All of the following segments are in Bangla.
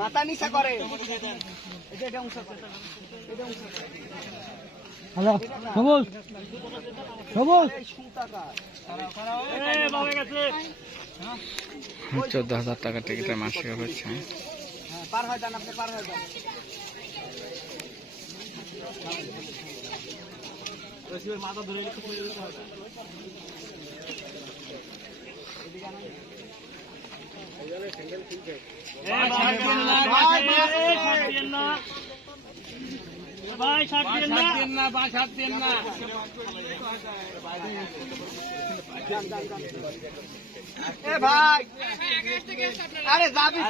মাথা নিচা করে সবুজ সবুজ 14,000 টাকা টিকিটের মাসিক হচ্ছে। পার হয়ে যান, আপনি পার হয়ে যান। মাথা ধরে ভাই, আরে যাবি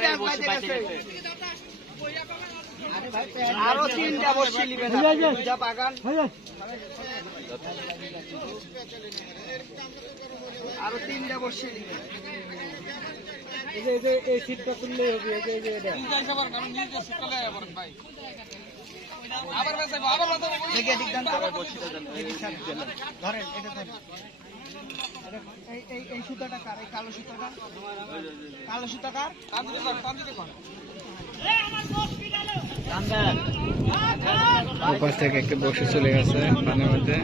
আরো 3টা বসে নিবেন বাগান, আরো 3টা বসে নিবেন। এই শীতটা তুললেই হবে। এই সুতাটা কার? এই কালো সুতাটা, কালো সুতা কার? ওপাশ থেকে একটু বসে চলে গেছে পানির মধ্যে।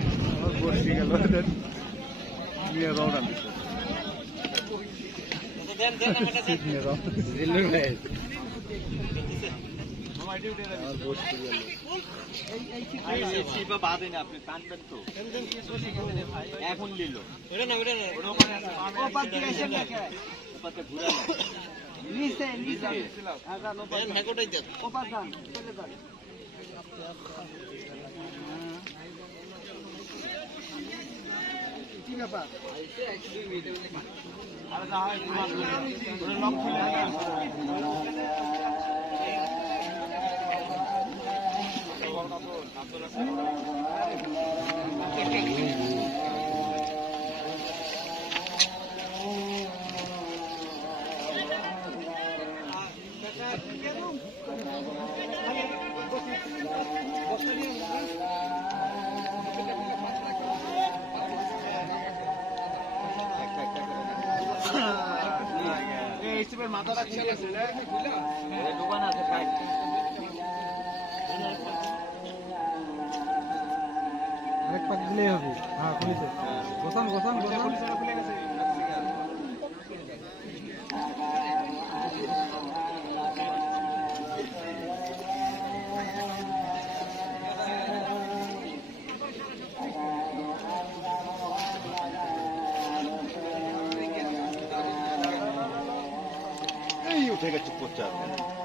এখন দিল কি ব্যাপার? মাথাটা ঠিক আছে, দোকান আছে এক পাক দিলেই হবে। হ্যাঁ, খুলেছে। গোসান গোসান গোসান খুলে গেছে। উঠে গেছে 50।